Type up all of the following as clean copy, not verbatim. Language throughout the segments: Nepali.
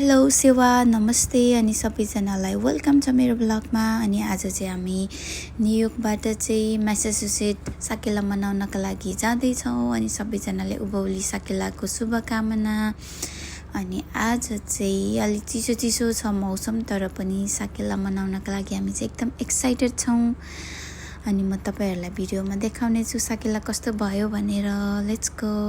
हेलो सेवा नमस्ते अनि सबैजनालाई वेलकम छ मेरो ब्लगमा। अनि आज चाहिँ हामी न्युयोर्कबाट चाहिँ म्यासाचुसेट साकेला मनाउनका लागि जाँदैछौँ। अनि सबैजनाले उभौली साकेलाको शुभकामना। अनि आज चाहिँ अलि चिसो चिसो छ मौसम, तर पनि साकेला मनाउनका लागि हामी चाहिँ एकदम एक्साइटेड छौँ। अनि म तपाईहरुलाई भिडियोमा देखाउने छु साकेला कस्तो भयो भनेर। Let's go.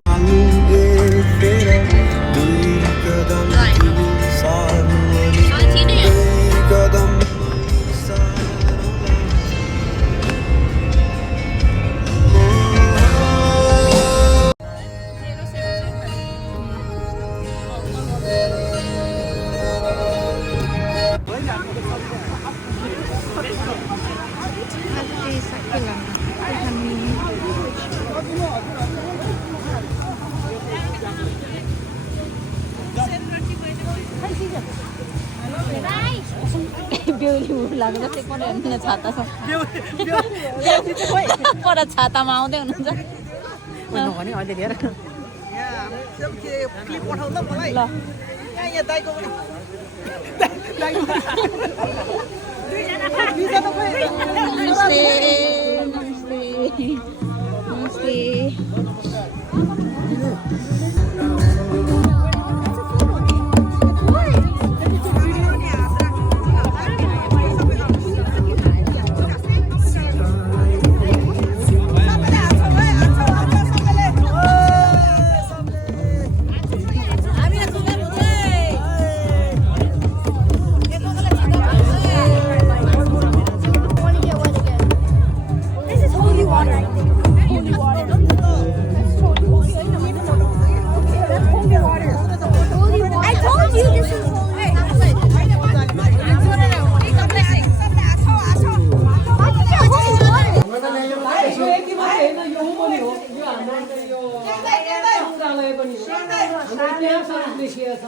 बेहुली लाग्छ चाहिँ कोही हेर्नु छाता छ पर छातामा आउँदै हुनुहुन्छ भने अहिले हेर क्लिप पठाउन मलाई ल यहाँ दाइको पनि नमस्ते नमस्ते नमस्ते।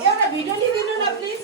एउटा भिडियो लिदिनु न प्लिज।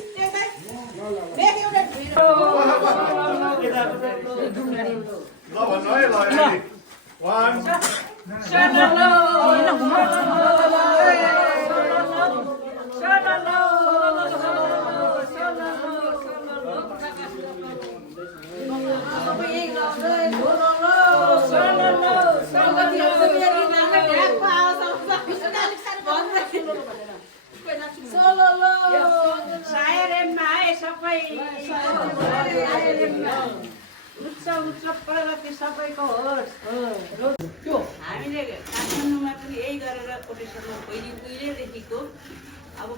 हामीले काठमाडौँमा पनि यही गरेर कोटेसनमा पहिलेदेखिको अब